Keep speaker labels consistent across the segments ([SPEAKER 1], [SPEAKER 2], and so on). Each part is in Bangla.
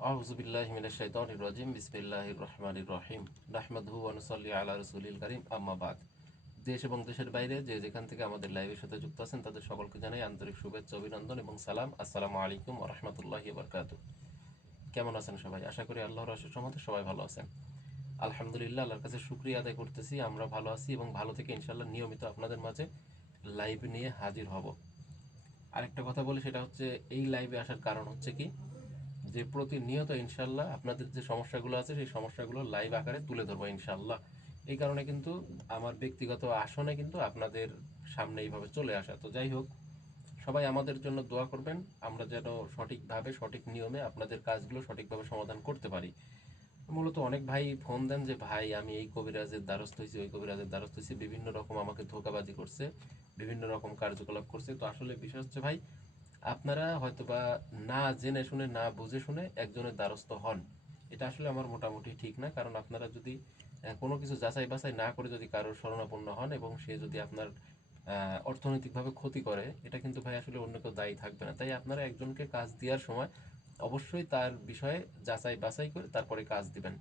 [SPEAKER 1] أعوذ بالله من الشيطان الرجيم بسم الله الرحمن الرحيم نحمده ونصلي على رسول الكريم أما بعد দেশ এবং দেশের বাইরে যে যেখান থেকে আমাদের লাইভের সাথে যুক্ত আছেন তাদের সকলকে জানাই আন্তরিক শুভেচ্ছা অভিনন্দন এবং সালাম আসসালামু আলাইকুম রহমতুল্লাহ বরকাত কেমন আছেন সবাই আশা করি আল্লাহর অশেষ রহমতে সবাই ভালো আছেন আলহামদুলিল্লাহ আল্লাহর কাছে শুক্রিয়া আদায় করতেছি আমরা ভালো আছি এবং ভালো থেকে ইনশাল্লাহ নিয়মিত আপনাদের মাঝে লাইভ নিয়ে হাজির হব আরেকটা কথা বলি সেটা হচ্ছে এই লাইভে আসার কারণ হচ্ছে কি যে প্রতিনিয়ত ইনশাল্লাহ আপনাদের যে সমস্যাগুলো আছে, সেই সমস্যাগুলো লাইভ আকারে তুলে ধরবো ইনশাল্লাহ। এই কারণে কিন্তু আমার ব্যক্তিগত আসনে কিন্তু আপনাদের সামনে এইভাবে চলে আসা। তো যাই হোক, সবাই আমাদের জন্য দোয়া করবেন, আমরা যেন সঠিকভাবে, সঠিক নিয়মে আপনাদের কাজগুলো সঠিকভাবে সমাধান করতে পারি। মূলত অনেক ভাই ফোন দেন যে, ভাই, আমি এই কবিরাজের দ্বারস্থ হয়েছি, ওই কবিরাজের দ্বারস্থ হয়েছি। বিভিন্ন রকম আমাকে ধোকাবাজি করছে, বিভিন্ন রকম কার্যকলাপ করছে। তো আসলে বিষয় হচ্ছে, ভাই আপনারা হয়তোবা না জেনে শুনে, না বুঝে শুনে একজনের দ্বারস্থ হন। এটা আসলে আমার মোটামুটি ঠিক না, কারণ আপনারা যদি কোনো কিছু যাচাই বাছাই না করে যদি কারোর শরণাপন্ন হন এবং সে যদি আপনার অর্থনৈতিকভাবে ক্ষতি করে, এটা কিন্তু ভাই আসলে অন্য কেউ দায়ী থাকবে না। তাই আপনারা একজনকে কাজ দেওয়ার সময় অবশ্যই তার বিষয়ে যাচাই বাছাই করে তারপরে কাজ দিবেন।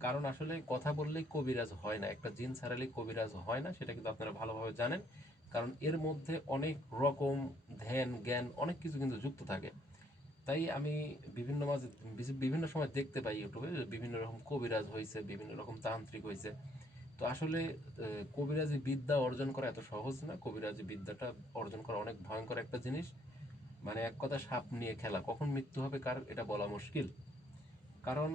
[SPEAKER 1] কারণ আসলে কথা বললেই কবিরাজ হয় না, একটা জিন ছাড়ালেই কবিরাজ হয় না, সেটা কিন্তু আপনারা ভালোভাবে জানেন। কারণ এর মধ্যে অনেক রকম ধ্যান, জ্ঞান, অনেক কিছু কিন্তু যুক্ত থাকে। তাই আমি বিভিন্ন মাঝে বিভিন্ন সময় দেখতে পাই ইউটিউবে বিভিন্ন রকম কবিরাজ হয়েছে বিভিন্ন রকম তান্ত্রিক হয়েছে তো আসলে কবিরাজি বিদ্যা অর্জন করা এত সহজ না। কবিরাজি বিদ্যাটা অর্জন করা অনেক ভয়ঙ্কর একটা জিনিস। মানে এক কথা সাপ নিয়ে খেলা, কখন মৃত্যু হবে কার এটা বলা মুশকিল। কারণ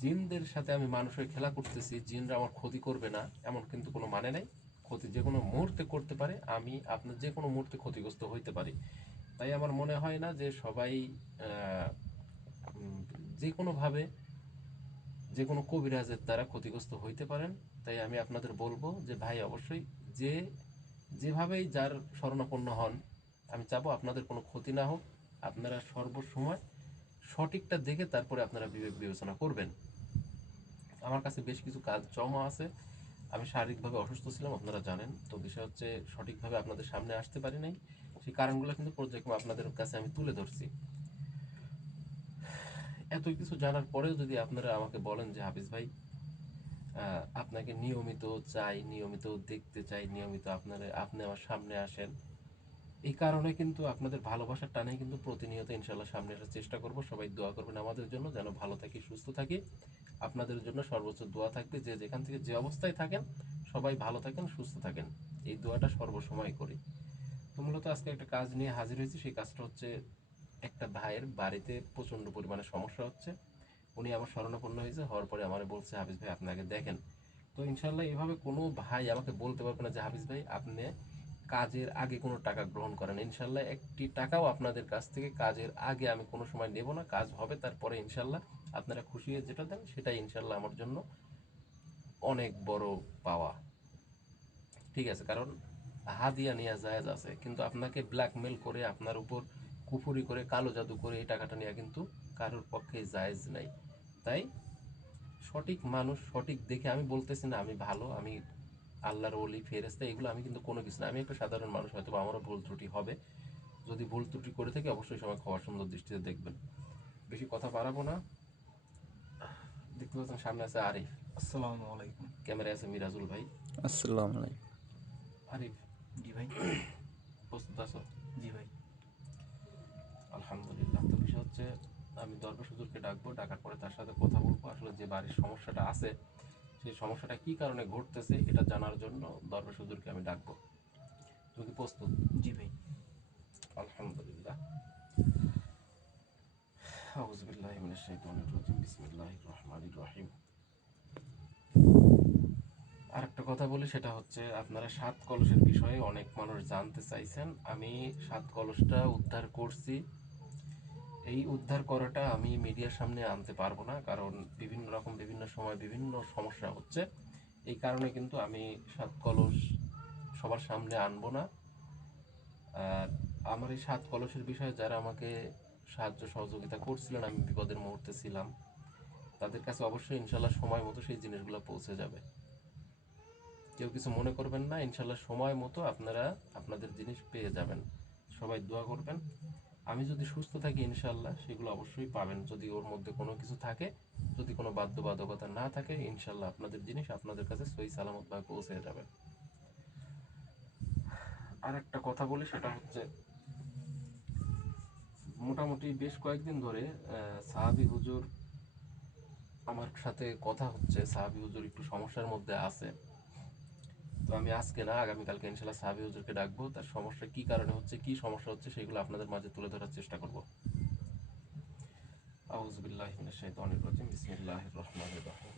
[SPEAKER 1] জিনদের সাথে আমি মানুষের খেলা করতেছি, জিনরা আমার ক্ষতি করবে না, এমন কিন্তু কোনো মানে নাই। ক্ষতি যে কোনো মুহূর্তে করতে পারে, আমি আপনার যে কোনো মুহূর্তে ক্ষতিগ্রস্ত হইতে পারি। তাই আমার মনে হয় না যে সবাই যে কোনোভাবে, যে কোনো কবিরাজের দ্বারা ক্ষতিগ্রস্ত হইতে পারেন। তাই আমি আপনাদের বলব যে, ভাই, অবশ্যই যে, যেভাবেই যার শরণাপন্ন হন, আমি চাবো আপনাদের কোনো ক্ষতি না হোক। আপনারা সর্বসময় সঠিকটা দেখে তারপরে আপনারা বিবেক বিবেচনা করবেন। আমার কাছে বেশ কিছু কাজ জমা আছে। আমি শারীরিকভাবে অসুস্থ ছিলাম, আপনারা জানেন। তো বিষয় হচ্ছে সঠিকভাবে আপনাদের সামনে আসতে পারি নাই। সেই কারণগুলো কিন্তু পর্যায়ক্রমে আপনাদের কাছে আমি তুলে ধরছি। এত কিছু জানার পরেও যদি আপনারা আমাকে বলেন যে, হাফিজ ভাই আপনাকে নিয়মিত চাই, নিয়মিত দেখতে চাই, নিয়মিত আপনারা, আপনি আমার সামনে আসেন। এই কারণে কিন্তু আপনাদের ভালোবাসার টানে কিন্তু প্রতিনিয়ত ইনশাল্লাহ সামনে আসার চেষ্টা করব। সবাই দোয়া করবেন আমাদের জন্য, যেন ভালো থাকি, সুস্থ থাকি। আপনাদের জন্য সর্বোচ্চ দোয়া থাকবে যে যেখান থেকে যে অবস্থায় থাকেন, সবাই ভালো থাকেন, সুস্থ থাকেন। এই দোয়াটা সর্বসময় করি। তো মূলত আজকে একটা কাজ নিয়ে হাজির হয়েছি, সেই কাজটা হচ্ছে একটা ভাইয়ের বাড়িতে প্রচণ্ড পরিমাণে সমস্যা হচ্ছে। উনি আমার শরণাপন্ন হয়েছে, হওয়ার পরে আমার বলছে, হাফিজ ভাই আপনাকে দেখেন। তো ইনশাল্লাহ এভাবে কোনো ভাই আমাকে বলতে পারবে না যে, হাফিজ ভাই, আপনি কাজের আগে কোনো টাকা গ্রহণ করেন। ইনশাল্লাহ একটি টাকাও আপনাদের কাছ থেকে কাজের আগে আমি কোনো সময় নেব না, কাজ হবে তারপরে ইনশাল্লাহ আপনারা খুশি হয়ে যেটা দেন, সেটাই ইনশাল্লাহ আমার জন্য অনেক বড় পাওয়া। ঠিক আছে, কারণ হাদিয়া নেওয়া জায়েজ আছে, কিন্তু আপনাকে ব্ল্যাকমেল করে আপনার উপর কুফুরি করে, কালো জাদু করে এই টাকাটা নেওয়া কিন্তু কারোর পক্ষে জায়েজ নাই। তাই সঠিক মানুষ সঠিক দেখে আমি বলতেছি না, আমি ভালো, আমি আল্লাহর ওলি ফেরেস্তা এগুলো আমি কিন্তু কোনো কিছু না। আমি একটা সাধারণ মানুষ, হয়তো আমারও ভুল ত্রুটি হবে। যদি ভুল ত্রুটি করে থাকি, অবশ্যই সবাই খাওয়ার সুন্দর দৃষ্টিতে দেখবেন। বেশি কথা বাড়াবো না। দেখতে পাচ্ছেন সামনে আছে আরিফ।
[SPEAKER 2] আসসালামু আলাইকুম।
[SPEAKER 1] ক্যামেরায় আছে মিরাজুল ভাই।
[SPEAKER 3] আসসালামু আলাইকুম।
[SPEAKER 1] আরিফ
[SPEAKER 2] জি ভাই।
[SPEAKER 1] প্রস্তুত আছো?
[SPEAKER 2] জি ভাই।
[SPEAKER 1] আলহামদুলিল্লাহ। তো বিষয় হচ্ছে আমি দরবেশ হুজুরকে ডাকবো ডাকার পরে তার সাথে কথা বলব। আসলে যে বাড়ির সমস্যাটা আছে সেই সমস্যাটা কি কারণে ঘটতেছে এটা জানার জন্য দরবেশ হুজুরকে আমি ডাকবো। তুমি কি প্রস্তুত?
[SPEAKER 2] জি ভাই।
[SPEAKER 1] আলহামদুলিল্লাহ। আউযু বিল্লাহি মিনাশ শাইতানির রাজিম বিসমিল্লাহির রহমানির রহিম আরেকটা কথা বলি, সেটা হচ্ছে আপনারা সাত কলসের বিষয়ে অনেক মানুষ জানতে চাইছেন। আমি সাত কলসটা উদ্ধার করছি। এই উদ্ধার করাটা আমি মিডিয়ার সামনে আনতে পারব না, কারণ বিভিন্ন রকম বিভিন্ন সময় বিভিন্ন সমস্যা হচ্ছে। এই কারণে কিন্তু আমি সাত কলস সবার সামনে আনব না। আর আমার এই সাত কলসের বিষয়ে যারা আমাকে সাহায্য সহযোগিতা করছিলেন, আমি বিপদের মুহূর্তে ছিলাম। তাদের কাছে অবশ্যই ইনশাল্লাহ সময় মতো সেই জিনিসগুলো পৌঁছে যাবে। কেউ কিছু মনে করবেন না, ইনশাল্লাহ সময় মতো আপনারা আপনাদের জিনিস পেয়ে যাবেন। সবাই দোয়া করবেন। আমি যদি সুস্থ থাকি ইনশাল্লাহ, সেগুলো অবশ্যই পাবেন। যদি ওর মধ্যে কোনো কিছু থাকে, যদি কোনো বাধ্যবাধকতা না থাকে, ইনশাল্লাহ আপনাদের জিনিস আপনাদের কাছে সই সালামত সালামতভাবে পৌঁছে যাবে। আর একটা কথা বলি, সেটা হচ্ছে মোটামুটি বেশ কয়েকদিন ধরে সাহাবি হুজুর আমার সাথে কথা হচ্ছে, সাহাবি হুজুর একটু সমস্যার মধ্যে আছে। তো আমি আজকে না, আগামীকালকে ইনশাল্লাহ সাহাবি হুজুরকে ডাকবো, তার সমস্যা কি কারণে হচ্ছে, কি সমস্যা হচ্ছে সেগুলো আপনাদের মাঝে তুলে ধরার চেষ্টা করব। আউযু বিল্লাহি মিনাশ শাইতানির রাজিম, বিসমিল্লাহির রহমানির রহিম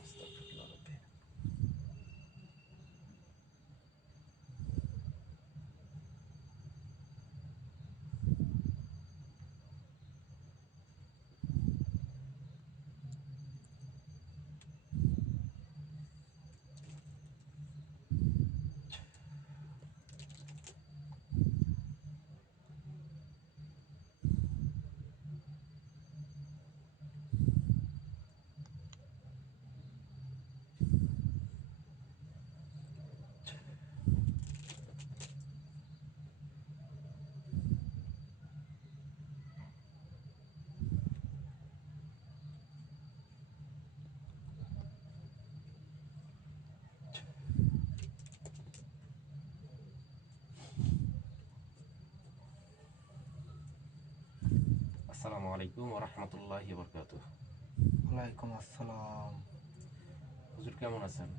[SPEAKER 1] আসসালামু আলাইকুম রাহমাতুল্লাহি
[SPEAKER 2] ওয়ালাইকুম আসসালাম
[SPEAKER 1] হুজুর কেমন আছেন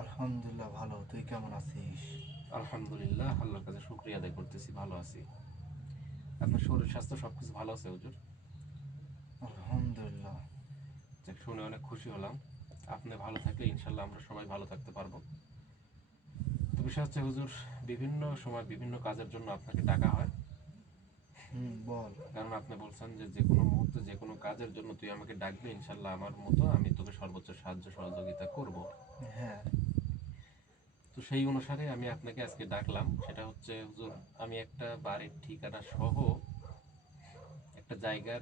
[SPEAKER 2] আলহামদুলিল্লাহ ভালো। তুই কেমন আছিস?
[SPEAKER 1] আলহামদুলিল্লাহ আল্লাহর কাছে শুকরিয়া আদায় করতেছি ভালো আছি। আপনার শরীর স্বাস্থ্য সবকিছু ভালো আছে হুজুর?
[SPEAKER 2] আলহামদুলিল্লাহ।
[SPEAKER 1] শুনে অনেক খুশি হলাম। আপনি ভালো থাকলে ইনশাল্লাহ আমরা সবাই ভালো থাকতে পারব। তো বিষয় হচ্ছে হুজুর বিভিন্ন সময় বিভিন্ন কাজের জন্য আপনাকে ডাকা হয়।
[SPEAKER 2] বল।
[SPEAKER 1] কারণ আপনি বলছেন যে যে কোনো মুহূর্তে যে কোনো কাজের জন্য তুই আমাকে ডাকবি ইনশাল্লাহ আমার মতো আমি তোকে সর্বোচ্চ সাহায্য সহযোগিতা করব।
[SPEAKER 2] হ্যাঁ।
[SPEAKER 1] তো সেই অনুসারে আমি আপনাকে আজকে ডাকলাম। সেটা হচ্ছে হুজুর আমি একটা বাড়ির ঠিকানা সহ একটা জায়গার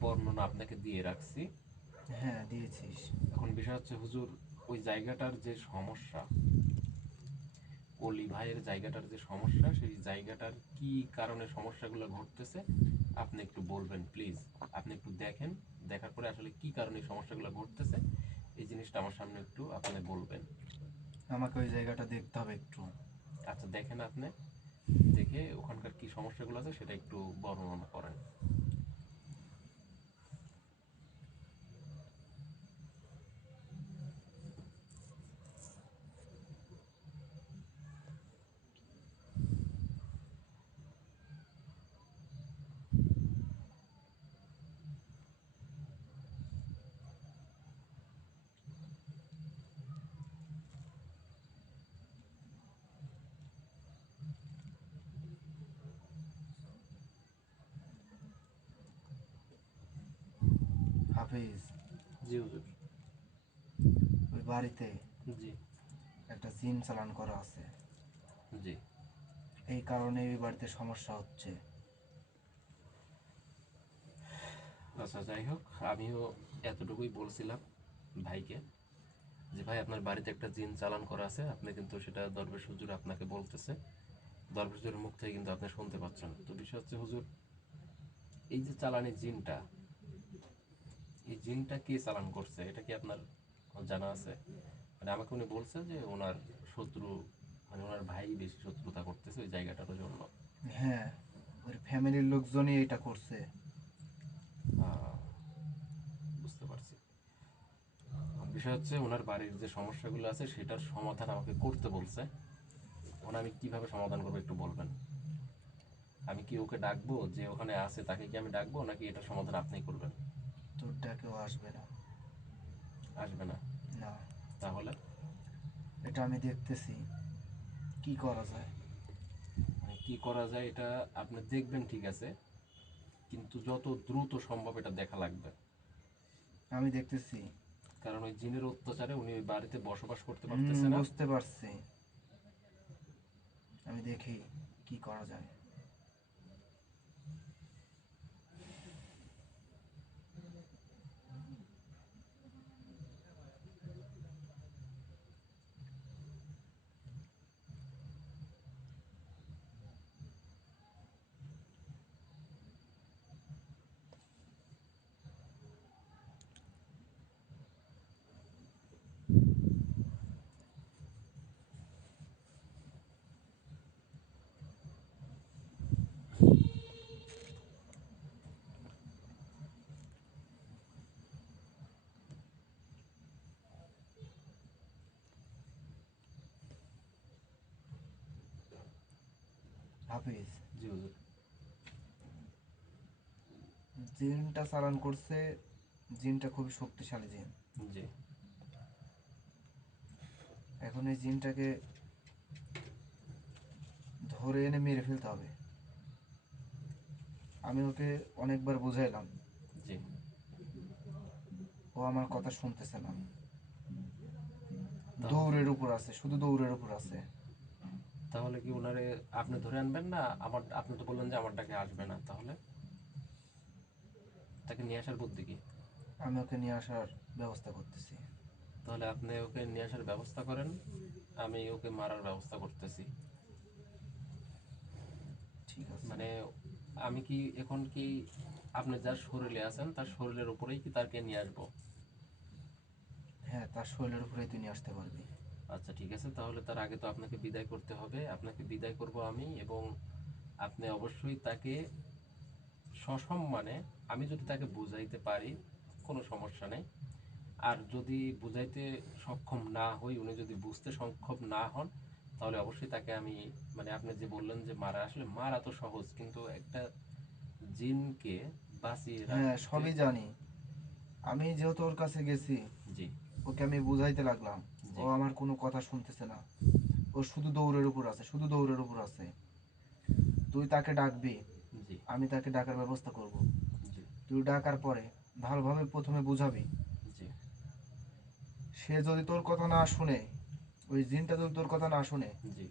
[SPEAKER 1] বর্ণনা আপনাকে দিয়ে রাখছি।
[SPEAKER 2] হ্যাঁ দিয়েছিস।
[SPEAKER 1] এখন বিষয় হচ্ছে হুজুর ওই জায়গাটার যে সমস্যা অলি ভাইয়ের জায়গাটার যে সমস্যা সেই জায়গাটার কি কারণে সমস্যাগুলো ঘটতেছে আপনি একটু বলবেন প্লিজ। আপনি একটু দেখেন দেখার পরে আসলে কি কারণে সমস্যাগুলো ঘটতেছে এই জিনিসটা আমার সামনে একটু আপনি বলবেন।
[SPEAKER 2] আমাকে ওই জায়গাটা দেখতে হবে একটু।
[SPEAKER 1] আচ্ছা দেখেন আপনি দেখে ওখানকার কি সমস্যাগুলো আছে সেটা একটু বর্ণনা করেন।
[SPEAKER 2] হাফিজ।
[SPEAKER 1] জি হুজুর।
[SPEAKER 2] ওই বাড়িতে
[SPEAKER 1] জি।
[SPEAKER 2] একটা জিন চালান করা আছে।
[SPEAKER 1] জি।
[SPEAKER 2] এই কারণে ওই বাড়িতে সমস্যা হচ্ছে।
[SPEAKER 1] আচ্ছা যাই হোক আমিও এতটুকুই বলছিলাম ভাইকে যে ভাই আপনার বাড়িতে একটা জিন চালান করা আছে আপনি কিন্তু সেটা দরবেশ হুজুর আপনাকে বলতেছে। দরবেশ হুজুরের মুখ থেকে কিন্তু আপনি শুনতে পাচ্ছেন তো বিষয় হচ্ছে হুজুর এই যে চালানি জিনটা এই জিনটা কে চালান করছে? এটা কি আপনার জানা আছে? মানে আমাকে উনি বলছে যে ওনার শত্রু মানে ওনার ভাই বেশি শত্রুতা করতেছে ওই জায়গাটার জন্য।
[SPEAKER 2] হ্যাঁ ওই ফ্যামিলির লোকজনই এটা করছে।
[SPEAKER 1] বুঝতে পারছি। বিষয় হচ্ছে ওনার বাড়ির যে সমস্যাগুলো আছে সেটার সমাধান আমাকে করতে বলছে। এখন আমি কীভাবে সমাধান করব একটু বলবেন? আমি কি ওকে ডাকবো? যে ওখানে আছে তাকে কি আমি ডাকবো? নাকি এটার সমাধান আপনি করবেন?
[SPEAKER 2] তোরটা কেউ আসবে না।
[SPEAKER 1] আসবে না?
[SPEAKER 2] না।
[SPEAKER 1] তাহলে?
[SPEAKER 2] এটা আমি দেখতেছি। কি করা যায়?
[SPEAKER 1] মানে কি করা যায় এটা আপনি দেখবেন ঠিক আছে কিন্তু যত দ্রুত সম্ভব এটা দেখা লাগবে।
[SPEAKER 2] আমি দেখতেছি।
[SPEAKER 1] কারণ ওই জিনের অত্যাচারে উনি ওই বাড়িতে বসবাস করতে পারতেছে না।
[SPEAKER 2] বুঝতে পারছি। আমি দেখি কি করা যায়। হাফিজ
[SPEAKER 1] জি হুজুর।
[SPEAKER 2] জিনটা চালান করছে জিনটা খুবই শক্তিশালী জিন।
[SPEAKER 1] জি।
[SPEAKER 2] এখন এই জিনটাকে ধরে এনে মেরে ফেলতে হবে। আমি ওকে অনেকবার বুঝাইলাম।
[SPEAKER 1] জি।
[SPEAKER 2] ও আমার কথা শুনতেছে না। দৌড়ের উপর আছে শুধু দৌড়ের উপর আছে।
[SPEAKER 1] তাহলে কি ওনারে আপনি ধরে আনবেন না? আমার আপনি তো বললেন যে আমার ডাকে আসবে না তাহলে? তাকে নিয়ে আসার বুদ্ধি কি?
[SPEAKER 2] আমি ওকে নিয়ে আসার ব্যবস্থা করতেছি।
[SPEAKER 1] তাহলে আপনি ওকে নিয়ে আসার ব্যবস্থা করেন আমি ওকে মারার ব্যবস্থা করতেছি।
[SPEAKER 2] ঠিক আছে।
[SPEAKER 1] মানে আমি কি এখন কি আপনি যার শরীরে আছেন তার শরীরের উপরেই কি তাকে নিয়ে আসব?
[SPEAKER 2] হ্যাঁ তার শরীরের উপরেই তুই নিয়ে আসতে পারবি।
[SPEAKER 1] আচ্ছা ঠিক আছে তাহলে তার আগে তো আপনাকে বিদায় করতে হবে। আপনাকে বিদায় করব আমি এবং আপনি অবশ্যই তাকে সসম্মানে আমি যদি তাকে বুঝাইতে পারি কোনো সমস্যা নেই। আর যদি বুঝাইতে সক্ষম না হই উনি যদি বুঝতে সক্ষম না হন তাহলে অবশ্যই তাকে আমি মানে আপনি যে বললেন যে মারা আসলে মারা তো সহজ কিন্তু একটা জিনকে বাঁচিয়ে
[SPEAKER 2] হ্যাঁ সবই জানি। আমি যেহেতু ওর কাছে গেছি
[SPEAKER 1] জি।
[SPEAKER 2] ওকে আমি বুঝাইতে লাগলাম। ও আমার কোনো কথা শুনতেছে না। ও শুধু দৌড়ের উপর আছে শুধু দৌড়ের উপর আছে। তুই তাকে ডাকবি
[SPEAKER 1] জি।
[SPEAKER 2] আমি তাকে ডাকার ব্যবস্থা করব। তুই ডাকার পরে ভালোভাবে প্রথমে বুঝাবি।
[SPEAKER 1] জি।
[SPEAKER 2] সে যদি তোর কথা না শুনে ওই জিনটা যদি তোর কথা না শুনে
[SPEAKER 1] জি।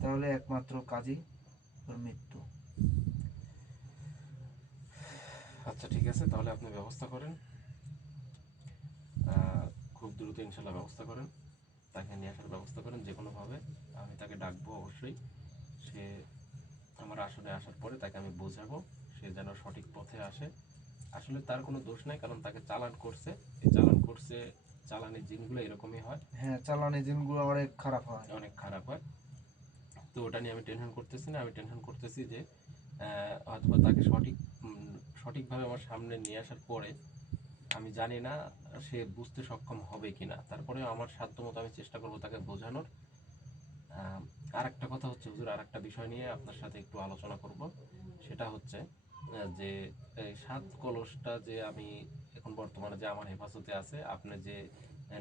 [SPEAKER 2] তাহলে একমাত্র কাজই তোর মৃত্যু।
[SPEAKER 1] আচ্ছা ঠিক আছে তাহলে আপনি ব্যবস্থা করেন। খুব দ্রুত ইনশাল্লাহ ব্যবস্থা করেন। তাকে নিয়ে আসার ব্যবস্থা করেন যে কোনোভাবে আমি তাকে ডাকবো অবশ্যই। সে আমার আসনে আসার পরে তাকে আমি বোঝাবো সে যেন সঠিক পথে আসে। আসলে তার কোনো দোষ নাই কারণ তাকে চালান করছে। এই চালান করছে চালানের জিনগুলো এরকমই হয়।
[SPEAKER 2] হ্যাঁ চালানি জিনগুলো অনেক খারাপ হয়।
[SPEAKER 1] অনেক খারাপ হয়। তো ওটা নিয়ে আমি টেনশন করতেছি না। আমি টেনশন করতেছি যে আহ, হয়তোবা তাকে সঠিক সঠিকভাবে আমার সামনে নিয়ে আসার পরে আমি জানি না সে বুঝতে সক্ষম হবে কিনা। তারপরে আমার সাধ্য মতো আমি চেষ্টা করব তাকে বোঝানোর। আর একটা কথা হচ্ছে হুজুর আর একটা বিষয় নিয়ে আপনার সাথে একটু আলোচনা করব। সেটা হচ্ছে যে এই সাত কলসটা যে আমি এখন বর্তমানে যে আমার হেফাজতে আছে আপনি যে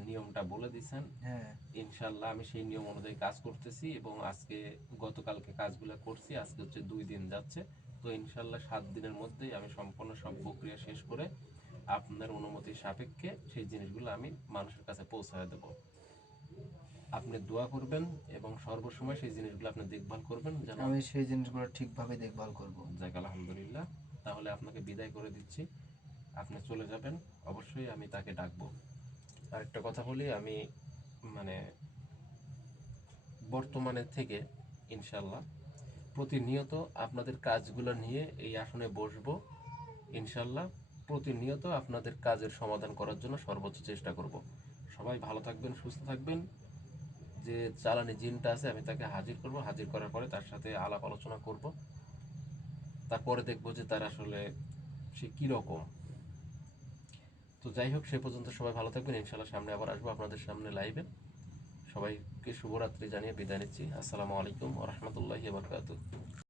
[SPEAKER 1] নিয়মটা বলে দিছেন
[SPEAKER 2] হ্যাঁ।
[SPEAKER 1] ইনশাল্লাহ আমি সেই নিয়ম অনুযায়ী কাজ করতেছি এবং আজকে গতকালকে কাজগুলো করছি আজকে হচ্ছে দুই দিন যাচ্ছে। তো ইনশাল্লাহ সাত দিনের মধ্যেই আমি সম্পূর্ণ সব প্রক্রিয়া শেষ করে আপনার অনুমতি সাপেক্ষে সেই জিনিসগুলো আমি মানুষের কাছে পৌঁছায় দেব। আপনি দোয়া করবেন এবং সর্বসময় সেই জিনিসগুলো আপনি দেখভাল করবেন যেন
[SPEAKER 2] আমি সেই জিনিসগুলো ঠিকভাবে দেখভাল করব।
[SPEAKER 1] যাক আলহামদুলিল্লাহ। তাহলে আপনাকে বিদায় করে দিচ্ছি। আপনি চলে যাবেন। অবশ্যই আমি তাকে ডাকবো। আরেকটা কথা বলি আমি মানে বর্তমানে থেকে ইনশাল্লাহ প্রতিনিয়ত আপনাদের কাজগুলো নিয়ে এই আসনে বসবো। ইনশাল্লাহ প্রতিনিয়ত আপনাদের কাজের সমাধান করার জন্য সর্বোচ্চ চেষ্টা করব। সবাই ভালো থাকবেন, সুস্থ থাকবেন। যে চালানি জিনটা আছে, আমি তাকে হাজির করব। হাজির করার পরে তার সাথে আলাপ আলোচনা করব। তারপরে দেখব যে তার আসলে সে কীরকম তো যাই হোক, সে পর্যন্ত সবাই ভালো থাকবেন। ইনশাল্লাহ সামনে আবার আসব আপনাদের সামনে লাইভে সবাইকে শুভরাত্রি জানিয়ে বিদায় নিচ্ছি। আসসালামু আলাইকুম রহমতুল্লাহি বারকাতুহ।